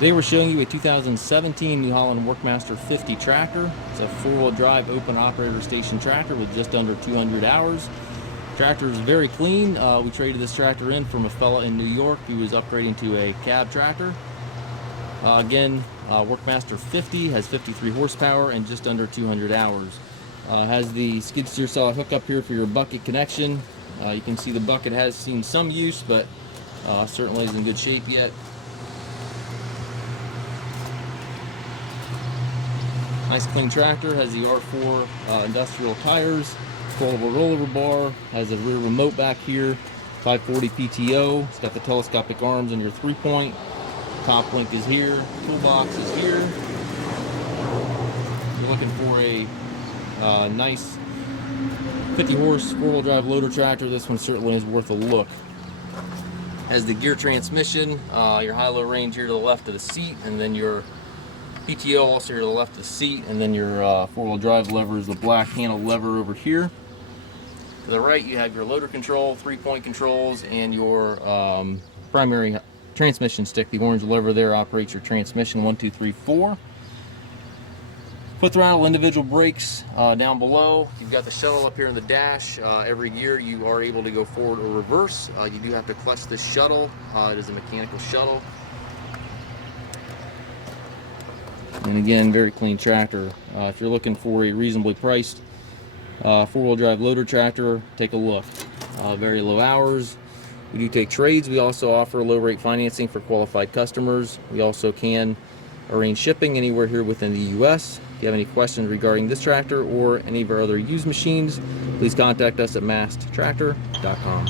Today we're showing you a 2017 New Holland Workmaster 50 tractor. It's a four-wheel drive open operator station tractor with just under 200 hours. Tractor is very clean. We traded this tractor in from a fella in New York who was upgrading to a cab tractor. Workmaster 50 has 53 horsepower and just under 200 hours. Has the skid steer saw hookup here for your bucket connection. You can see the bucket has seen some use, but certainly isn't in good shape yet. Nice clean tractor, has the R4 industrial tires, foldable rollover bar, has a rear remote back here, 540 PTO, it's got the telescopic arms on your 3-point, top link is here, toolbox is here. If you're looking for a nice 50 horse four-wheel drive loader tractor, this one certainly is worth a look. Has the gear transmission, your high-low range here to the left of the seat, and then your PTO also here to the left of the seat, and then your four-wheel drive lever is the black handle lever over here. To the right you have your loader control, 3-point controls, and your primary transmission stick. The orange lever there operates your transmission 1, 2, 3, 4. Foot throttle, individual brakes down below. You've got the shuttle up here in the dash. Every gear you are able to go forward or reverse. You do have to clutch this shuttle. It is a mechanical shuttle. And again, very clean tractor. If you're looking for a reasonably priced four-wheel drive loader tractor, take a look. Very low hours. We do take trades. We also offer low rate financing for qualified customers. We also can arrange shipping anywhere here within the US. If you have any questions regarding this tractor or any of our other used machines, please contact us at masttractor.com.